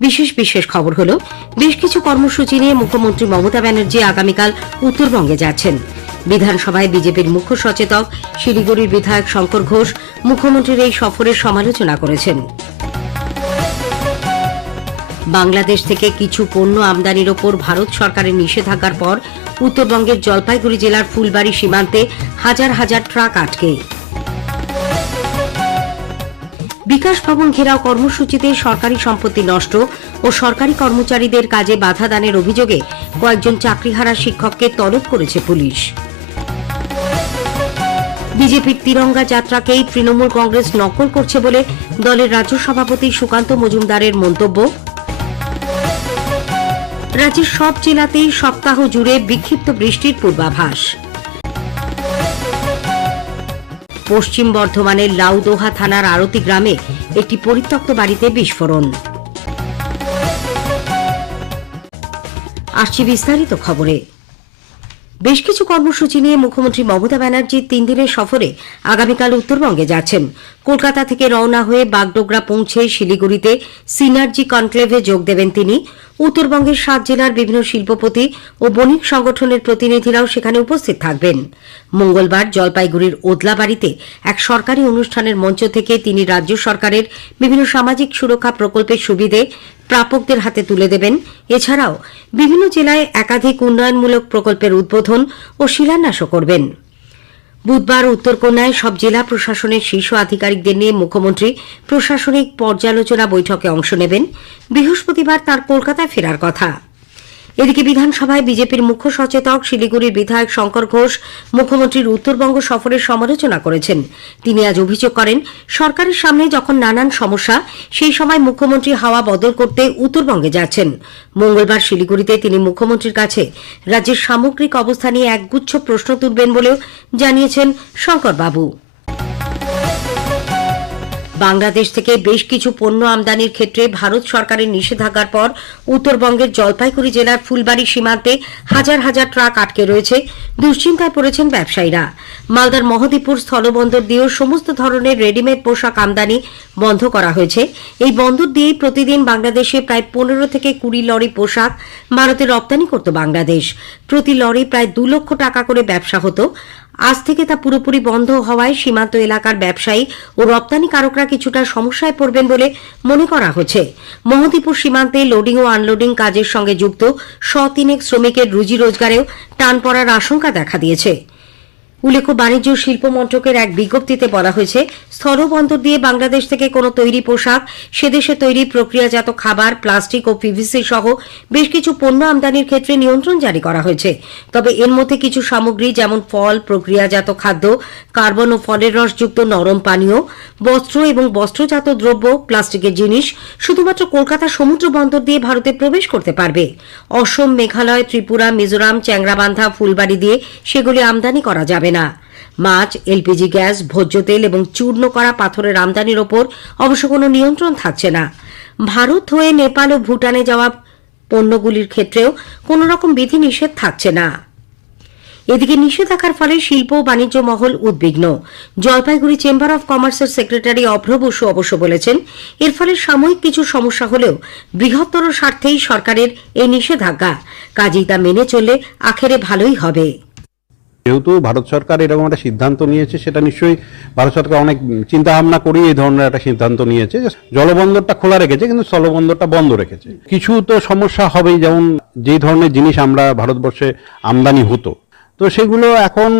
বিশেষ বিশেষ খবর হল, বেশ কিছু কর্মসূচি নিয়ে মুখ্যমন্ত্রী মমতা ব্যানার্জি আগামীকাল উত্তরবঙ্গে যাচ্ছেন। বিধানসভায় বিজেপির মুখ্য সচেতক শিলিগুড়ির বিধায়ক শঙ্কর ঘোষ মুখ্যমন্ত্রীর এই সফরের সমালোচনা করেছেন। বাংলাদেশ থেকে কিছু পণ্য আমদানির ওপর ভারত সরকারের নিষেধাজ্ঞার পর উত্তরবঙ্গের জলপাইগুড়ি জেলার ফুলবাড়ি সীমান্তে হাজার হাজার ট্রাক আটকে। বিকাশ ভবন ঘেরাও কর্মসূচিতে সরকারি সম্পত্তি নষ্ট ও সরকারি কর্মচারীদের কাজে বাধা দানের অভিযোগে কয়েকজন চাকরিহারা শিক্ষককে তলব করেছে পুলিশ। বিজেপির তিরঙ্গা যাত্রাকেই তৃণমূল কংগ্রেস নকল করছে বলে দলের রাজ্য সভাপতি সুকান্ত মজুমদারের মন্তব্য। রাজ্যের সব জেলাতেই সপ্তাহ জুড়ে বিক্ষিপ্ত বৃষ্টির পূর্বাভাস। পশ্চিম বর্ধমানের লাউদোহা থানার আরতি গ্রামে একটি পরিত্যক্ত বাড়িতে বিস্ফোরণ। আসছি বিস্তারিত খবরে। বেশ কিছু কর্মসূচি নিয়ে মুখ্যমন্ত্রী মমতা ব্যানার্জি তিন দিনের সফরে আগামীকাল উত্তরবঙ্গে যাচ্ছেন। কলকাতা থেকে রওনা হয়ে বাগডোগরা পৌঁছে শিলিগুড়িতে সিনার্জি কনক্লেভে যোগ দেবেন তিনি। উত্তরবঙ্গের সাত জেলার বিভিন্ন শিল্পপতি ও বণিক সংগঠনের প্রতিনিধিরাও সেখানে উপস্থিত থাকবেন। মঙ্গলবার জলপাইগুড়ির ওদলাবাড়িতে এক সরকারি অনুষ্ঠানের মঞ্চ থেকে তিনি রাজ্য সরকারের বিভিন্ন সামাজিক সুরক্ষা প্রকল্পের সুবিধে প্রাপকদের হাতে তুলে দেবেন। এছাড়াও বিভিন্ন জেলায় একাধিক উন্নয়নমূলক প্রকল্পের উদ্বোধন ও শিলান্যাসও করবেন। বুধবার উত্তরকন্যায় সব জেলা প্রশাসনের শীর্ষ আধিকারিকদের নিয়ে মুখ্যমন্ত্রী প্রশাসনিক পর্যালোচনা বৈঠকে অংশ নেবেন। বৃহস্পতিবার তার কলকাতায় ফেরার কথা। এদিকে বিধানসভায় বিজেপির মুখ্য সচেতক শিলিগুড়ির বিধায়ক শঙ্কর ঘোষ মুখ্যমন্ত্রীর উত্তরবঙ্গ সফরের সমালোচনা করেছেন। তিনি আজ অভিযোগ করেন, সরকারের সামনে যখন নানান সমস্যা, সেই সময় মুখ্যমন্ত্রী হাওয়া বদল করতে উত্তরবঙ্গে যাচ্ছেন। মঙ্গলবার শিলিগুড়িতে তিনি মুখ্যমন্ত্রীর কাছে রাজ্যের সামগ্রিক অবস্থা নিয়ে একগুচ্ছ প্রশ্ন তুলবেন বলেও জানিয়েছেন শঙ্করবাবু। বাংলাদেশ থেকে বেশ কিছু পণ্য আমদানির ক্ষেত্রে ভারত সরকারের নিষেধাজ্ঞার পর উত্তরবঙ্গের জলপাইগুড়ি জেলার ফুলবাড়ি সীমান্তে হাজার হাজার ট্রাক আটকে রয়েছে। দুশ্চিন্তায় পড়েছেন ব্যবসায়ীরা। মালদার মহদীপুর স্থলবন্দর দিয়েও সমস্ত ধরনের রেডিমেড পোশাক আমদানি বন্ধ করা হয়েছে। এই বন্দর দিয়েই প্রতিদিন বাংলাদেশে প্রায় পনেরো থেকে কুড়ি লরি পোশাক ভারতে রপ্তানি করত বাংলাদেশ। প্রতি লরি প্রায় দু লক্ষ টাকা করে ব্যবসা হতো। আজ থেকে তা পুরোপুরি বন্ধ হওয়ায় সীমান্ত এলাকার ব্যবসায়ী ও রপ্তানিকারকরা কিছুটা সমস্যায় পড়বেন বলে মনে করা হচ্ছে। মহদীপুর সীমান্তে লোডিং ও আনলোডিং কাজের সঙ্গে যুক্ত শ তিনেক শ্রমিকের রুজি রোজগারেও টান পড়ার আশঙ্কা দেখা দিয়েছে। উল্লেখ্য, বাণিজ্য শিল্প মন্ত্রকের এক বিজ্ঞপ্তিতে বলা হয়েছে স্থলবন্দর দিয়ে বাংলাদেশ থেকে কোনো তৈরি পোশাক সেদেশে তৈরি প্রক্রিয়াজাত খাবার, প্লাস্টিক ও পিভিসি সহ বেশ কিছু পণ্য আমদানির ক্ষেত্রে নিয়ন্ত্রণ জারি করা হয়েছে। তবে এর মধ্যে কিছু সামগ্রী যেমন ফল, প্রক্রিয়াজাত খাদ্য, কার্বন ও ফলের রসযুক্ত নরম পানীয়, বস্ত্র এবং বস্ত্রজাত দ্রব্য, প্লাস্টিকের জিনিস শুধুমাত্র কলকাতা সমুদ্র বন্দর দিয়ে ভারতে প্রবেশ করতে পারবে। অসম, মেঘালয়, ত্রিপুরা, মিজোরাম, চ্যাংরাবান্ধা, ফুলবাড়ি দিয়ে সেগুলি আমদানি করা যাবে। না। মাছ, এলপিজি গ্যাস, ভোজ্য তেল এবং চূর্ণ করা পাথরের আমদানির ওপর অবশ্য কোনো নিয়ন্ত্রণ থাকছে না। ভারত হয়ে নেপাল ও ভুটানে যাওয়া পণ্যগুলির ক্ষেত্রেও কোনো রকম বিধিনিষেধ থাকছে না। এদিকে নিষেধাজ্ঞার ফলে শিল্প বাণিজ্য মহল উদ্বিগ্ন। জলপাইগুড়ি চেম্বার অব কমার্সের সেক্রেটারি অভ্র বসু অবশ্য বলেছেন, এর ফলে সাময়িক কিছু সমস্যা হলেও বৃহত্তর স্বার্থেই সরকারের এই নিষেধাজ্ঞা। কাজেই তা মেনে চললে আখেরে ভালোই হবে। যেহেতু ভারত সরকার এরকম একটা সিদ্ধান্ত নিয়েছে, সেটা নিশ্চয়ই ভারত সরকার অনেক চিন্তা ভাবনা করেই এই ধরনের একটা সিদ্ধান্ত নিয়েছে যে জলবন্দরটা খোলা রেখেছে, কিন্তু স্থলবন্দরটা বন্ধ রেখেছে। কিছু তো সমস্যা হবেই, যেমন যেই ধরনের জিনিস আমরা ভারতবর্ষে আমদানি হতো। তো সেগুলো এখন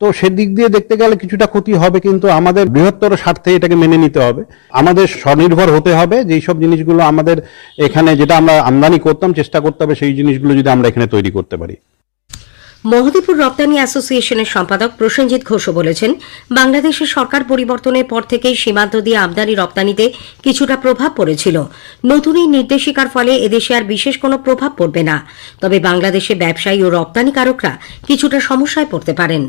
তো সেদিক দিয়ে দেখতে গেলে কিছুটা ক্ষতি হবে, কিন্তু আমাদের বৃহত্তর স্বার্থে এটাকে মেনে নিতে হবে। আমাদের স্বনির্ভর হতে হবে, যেই সব জিনিসগুলো আমাদের এখানে যেটা আমরা আমদানি করতাম, চেষ্টা করতে হবে সেই জিনিসগুলো যদি আমরা এখানে তৈরি করতে পারি। মহদীপুর রপ্তানি অ্যাসোসিয়েশনের সম্পাদক প্রসেনজিৎ ঘোষও বলেছেন, বাংলাদেশের সরকার পরিবর্তনের পর থেকেই সীমান্ত দিয়ে আমদানি রপ্তানিতে কিছুটা প্রভাব পড়েছিল। নতুন এই নির্দেশিকার ফলে এদেশে আর বিশেষ কোনো প্রভাব পড়বে না। তবে বাংলাদেশে ব্যবসায়ী ও রপ্তানিকারকরা কিছুটা সমস্যায় পড়তে পারেন।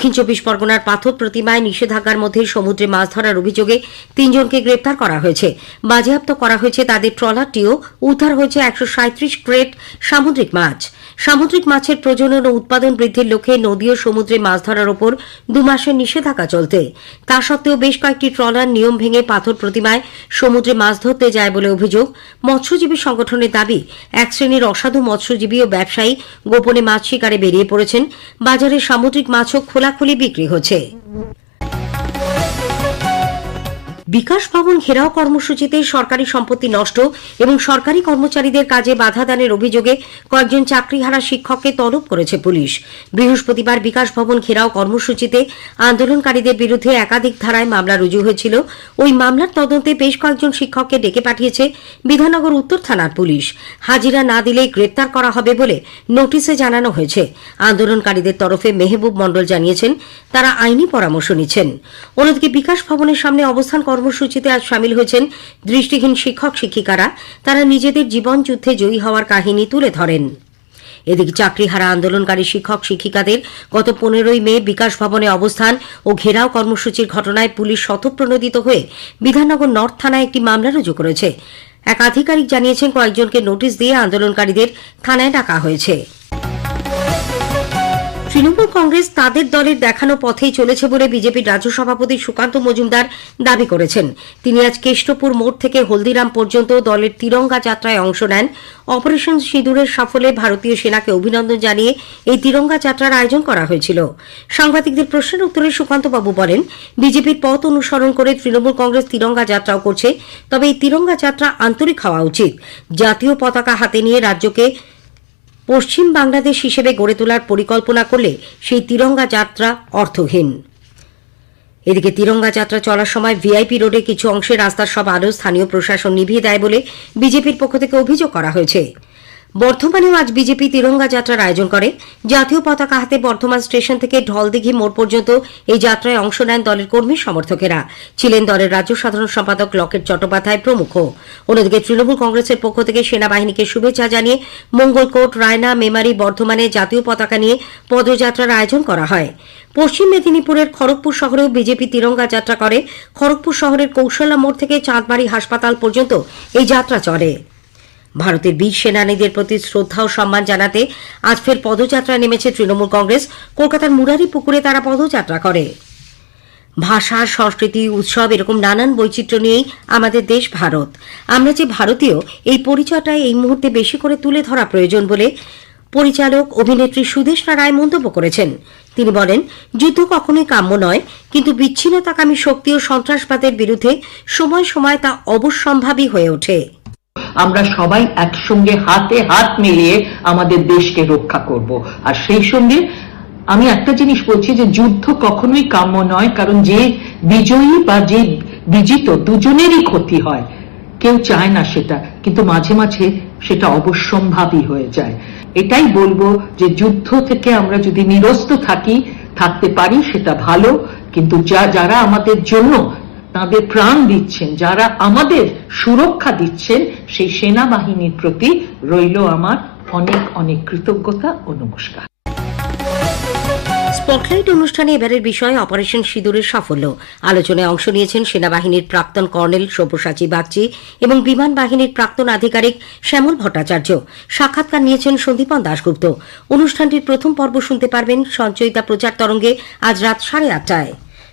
দক্ষিণ চব্বিশ পরগনার পাথর প্রতিমায় নিষেধাজ্ঞার মধ্যে সমুদ্রে মাছ ধরার অভিযোগে তিনজনকে গ্রেপ্তার করা হয়েছে। বাজেয়াপ্ত করা হয়েছে তাদের ট্রলারটিও। উদ্ধার হয়েছে একশো সাঁত্রিশ ক্রেট সামুদ্রিক মাছ। সামুদ্রিক মাছের প্রজনন ও উৎপাদন বৃদ্ধির লক্ষ্যে নদী ও সমুদ্রে মাছ ধরার ওপর দু মাসের নিষেধাজ্ঞা চলতে। তা সত্ত্বেও বেশ কয়েকটি ট্রলার নিয়ম ভেঙে পাথর প্রতিমায় সমুদ্রে মাছ ধরতে যায় বলে অভিযোগ। মৎস্যজীবী সংগঠনের দাবি, এক শ্রেণির অসাধু মৎস্যজীবী ও ব্যবসায়ী গোপনে মাছ শিকারে বেরিয়ে পড়েছেন। বাজারে সামুদ্রিক মাছও খোলাখুলি বিক্রি হচ্ছে। বিকাশ ভবন ঘেরাও কর্মসূচিতে সরকারি সম্পত্তি নষ্ট এবং সরকারি কর্মচারীদের কাজে বাধা দানের অভিযোগে কয়েকজন চাকরিহারা শিক্ষককে তলব করেছে পুলিশ। বৃহস্পতিবার বিকাশ ভবন ঘেরাও কর্মসূচিতে আন্দোলনকারীদের বিরুদ্ধে একাধিক ধারায় মামলা রুজু হয়েছিল। ওই মামলার তদন্তে বেশ কয়েকজন শিক্ষককে ডেকে পাঠিয়েছে বিধাননগর উত্তর থানার পুলিশ। হাজিরা না দিলেই গ্রেপ্তার করা হবে বলে নোটিশে জানানো হয়েছে। আন্দোলনকারীদের তরফে মেহবুব মণ্ডল জানিয়েছেন, তারা আইনি পরামর্শ নিচ্ছেন। অন্যদিকে বিকাশ ভবনের সামনে অবস্থান কর্মসূচিতে আজ সামিল হয়েছেন দৃষ্টিহীন শিক্ষক শিক্ষিকারা। তারা নিজেদের জীবন যুদ্ধে জয়ী হওয়ার কাহিনী তুলে ধরেন। এদিকে চাকরিহারা আন্দোলনকারী শিক্ষক শিক্ষিকাদের গত পনেরোই মে বিকাশ ভবনে অবস্থান ও ঘেরাও কর্মসূচির ঘটনায় পুলিশ শতপ্রণোদিত হয়ে বিধাননগর নর্থ থানায় একটি মামলা রুজু করেছে। এক আধিকারিক জানিয়েছেন, কয়েকজনকে নোটিশ দিয়ে আন্দোলনকারীদের থানায় ডাকা হয়েছে। তৃণমূল কংগ্রেস তাদের দলের দেখানো পথেই চলেছে বলে বিজেপির রাজ্য সভাপতি সুকান্ত মজুমদার দাবি করেছেন। তিনি আজ কেষ্টপুর মোড় থেকে হলদিরাম পর্যন্ত দলের তিরঙ্গা যাত্রায় অংশ নেন। অপারেশন সিঁদুরের সাফল্যে ভারতীয় সেনাকে অভিনন্দন জানিয়ে এই তিরঙ্গা যাত্রার আয়োজন করা হয়েছিল। সাংবাদিকদের প্রশ্নের উত্তরে সুকান্তবাবু বলেন, বিজেপির পথ অনুসরণ করে তৃণমূল কংগ্রেস তিরঙ্গা যাত্রাও করছে, তবে এই তিরঙ্গা যাত্রা আন্তরিক হওয়া উচিত। জাতীয় পতাকা হাতে নিয়ে রাজ্যকে পশ্চিম বাংলাদেশ হিসেবে গড়ে তোলার পরিকল্পনা করলে সেই তিরঙ্গা যাত্রা অর্থহীন। এদিকে তিরঙ্গা যাত্রা চলার সময় ভিআইপি রোডে কিছু অংশে রাস্তার সব আলো স্থানীয় প্রশাসন নিভিয়ে দেয় বলে বিজেপির পক্ষ থেকে অভিযোগ করা হয়েছে। বর্ধমানেও আজ বিজেপি তিরঙ্গা যাত্রার আয়োজন করে। জাতীয় পতাকা হাতে বর্ধমান স্টেশন থেকে ঢলদিঘি মোড় পর্যন্ত এই যাত্রায় অংশ নেন দলের কর্মী সমর্থকেরা। ছিলেন দলের রাজ্য সাধারণ সম্পাদক লকেট চট্টোপাধ্যায় প্রমুখ। অন্যদিকে তৃণমূল কংগ্রেসের পক্ষ থেকে সেনাবাহিনীকে শুভেচ্ছা জানিয়ে মঙ্গলকোট, রায়না, মেমারি, বর্ধমানে জাতীয় পতাকা নিয়ে পদযাত্রার আয়োজন করা হয়। পশ্চিম মেদিনীপুরের খড়গপুর শহরেও বিজেপি তিরঙ্গা যাত্রা করে। খড়গপুর শহরের কৌশল্যা মোড় থেকে চাঁদবাড়ি হাসপাতাল পর্যন্ত এই যাত্রা চলে। ভারতের বীর সেনানীদের প্রতি শ্রদ্ধা ও সম্মান জানাতে আজ ফের পদযাত্রা নেমেছে তৃণমূল কংগ্রেস। কলকাতার মুরারি পুকুরে তারা পদযাত্রা করে। ভাষা, সংস্কৃতি, উৎসব এরকম নানান বৈচিত্র্য নিয়েই আমাদের দেশ ভারত। আমরা যে ভারতীয়, এই পরিচয়টা এই মুহূর্তে বেশি করে তুলে ধরা প্রয়োজন বলে পরিচালক, অভিনেত্রী সুদেশনা রায় মন্তব্য করেছেন। তিনি বলেন, যুদ্ধ কখনোই কাম্য নয়, কিন্তু বিচ্ছিন্নতাকামী শক্তি ও সন্ত্রাসবাদের বিরুদ্ধে সময় সময় তা অবশ্যম্ভাবী হয়ে ওঠে। আমরা সবাই একসঙ্গে হাতে হাত মিলিয়ে আমাদের দেশকে রক্ষা করব। আর সেই সঙ্গে আমি একটা জিনিস বলছি যে যুদ্ধ কখনোই কাম্য নয়, কারণ যে বিজয়ী বা যে বিজিত দুজনেরই ক্ষতি হয়। কেউ চায় না সেটা, কিন্তু মাঝে মাঝে সেটা অবশ্যম্ভাবী হয়ে যায়। এটাই বলব যে যুদ্ধ থেকে আমরা যদি নিরস্ত থাকি, থাকতে পারি সেটা ভালো, কিন্তু যা, যারা আমাদের জন্য তাদের প্রাণ দিচ্ছেন, যারা আমাদের সুরক্ষা দিচ্ছেন, সেই সেনাবাহিনীর প্রতি রইল আমার অনেক অনেক কৃতজ্ঞতা ও নমস্কার। স্পটলাইট অনুষ্ঠানে এবারের বিষয় অপারেশন সিঁদুরের সাফল্য। আলোচনায় অংশ নিয়েছেন সেনাবাহিনীর প্রাক্তন কর্নেল সব্যসাচী বাগচি এবং বিমান বাহিনীর প্রাক্তন আধিকারিক শ্যামল ভট্টাচার্য। সাক্ষাৎকার নিয়েছেন সন্দীপন দাশগুপ্ত। অনুষ্ঠানটির প্রথম পর্ব শুনতে পারবেন সঞ্চয়িতা প্রচার তরঙ্গে আজ রাত সাড়ে আটটায়।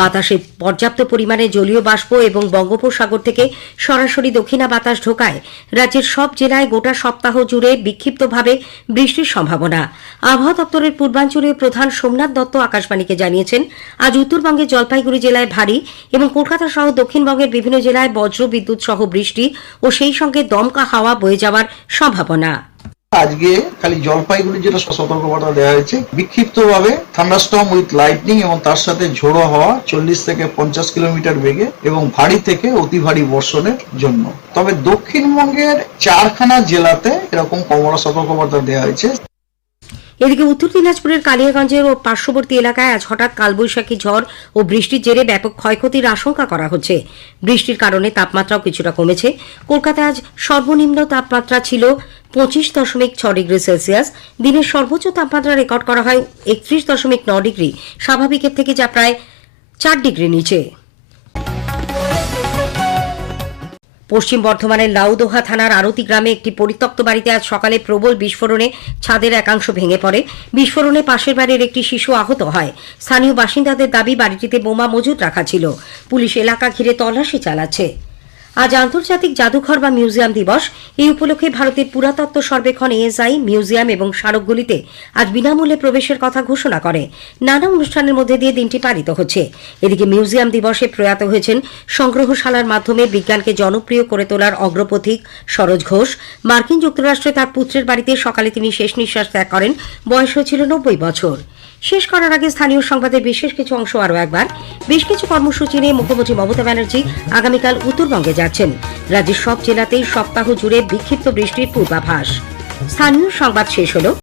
বাতাসে পর্যাপ্ত পরিমাণে জলীয় বাষ্প এবং বঙ্গোপসাগর থেকে সরাসরি দক্ষিণা বাতাস ঢোকায়। রাজ্যের সব জেলায় গোটা সপ্তাহ জুড়ে বিক্ষিপ্তভাবে বৃষ্টির সম্ভাবনা। আবহাওয়া দপ্তরের পূর্বাঞ্চলীয় প্রধান সোমনাথ দত্ত আকাশবাণীকে জানিয়েছেন, আজ উত্তরবঙ্গের জলপাইগুড়ি জেলায় ভারী এবং কলকাতা সহ দক্ষিণবঙ্গের বিভিন্ন জেলায় বজ্র বিদ্যুৎ সহ বৃষ্টি ও সেই সঙ্গে দমকা হাওয়া বয়ে যাওয়ার সম্ভাবনা। আজকে খালি জলপাইগুড়ি যেটা সতর্কবার্তা দেওয়া হয়েছে বিক্ষিপ্ত ভাবে থান্ডারস্টর্ম উইথ লাইটনিং এবং তার সাথে ঝোড়ো হওয়া চল্লিশ থেকে পঞ্চাশ কিলোমিটার বেগে এবং ভারী থেকে অতি ভারী বর্ষণের জন্য। তবে দক্ষিণবঙ্গের চারখানা জেলাতে এরকম কমলা সতর্কবার্তা দেওয়া হয়েছে। এদিকে উত্তর দিনাজপুরের কালিয়াগঞ্জের ও পার্শ্ববর্তী এলাকায় আজ হঠাৎ কালবৈশাখী ঝড় ও বৃষ্টির জেরে ব্যাপক ক্ষয়ক্ষতির আশঙ্কা করা হচ্ছে। বৃষ্টির কারণে তাপমাত্রাও কিছুটা কমেছে। কলকাতায় আজ সর্বনিম্ন তাপমাত্রা ছিল পঁচিশ দশমিক ছ ডিগ্রি সেলসিয়াস। দিনের সর্বোচ্চ তাপমাত্রা রেকর্ড করা হয় একত্রিশ দশমিক ন ডিগ্রি। স্বাভাবিকের থেকে যা প্রায় চার ডিগ্রি নিচে। পশ্চিম বর্ধমানের লাউদোহা থানার আরতি গ্রামে একটি পরিত্যক্ত বাড়িতে আজ সকালে প্রবল বিস্ফোরণে ছাদের একাংশ ভেঙে পড়ে। বিস্ফোরণে পাশের বাড়ির একটি শিশু আহত হয়। স্থানীয় বাসিন্দাদের দাবি, বাড়িটিতে বোমা মজুত রাখা ছিল। পুলিশ এলাকা ঘিরে তল্লাশি চালাচ্ছে। আজ আন্তর্জাতিক জাদুঘর বা মিউজিয়াম দিবস। এই উপলক্ষে ভারতের পুরাতত্ত্ব সর্বেক্ষণ এএসআই, মিউজিয়াম এবং স্মারকগুলিতে আজ বিনামূল্যে প্রবেশের কথা ঘোষণা করে। নানা অনুষ্ঠানের মধ্যে দিয়ে দিনটি পালিত হচ্ছে। এদিকে মিউজিয়াম দিবসে প্রয়াত হয়েছেন সংগ্রহশালার মাধ্যমে বিজ্ঞানকে জনপ্রিয় করে তোলার অগ্রপথিক সরোজ ঘোষ। মার্কিন যুক্তরাষ্ট্রে তার পুত্রের বাড়িতে সকালে তিনি শেষ নিঃশ্বাস ত্যাগ করেন। বয়স হয়েছিল নব্বই বছর। শেষ করার আগে স্থানীয় সংবাদের বিশেষ কিছু অংশ আরও একবার। বেশ কিছু কর্মসূচি নিয়ে মুখ্যমন্ত্রী মমতা ব্যানার্জি আগামীকাল উত্তরবঙ্গে যাচ্ছেন। রাজ্যের সব জেলাতেই সপ্তাহ জুড়ে বিক্ষিপ্ত বৃষ্টির পূর্বাভাস। স্থানীয় সংবাদ শেষ হলো।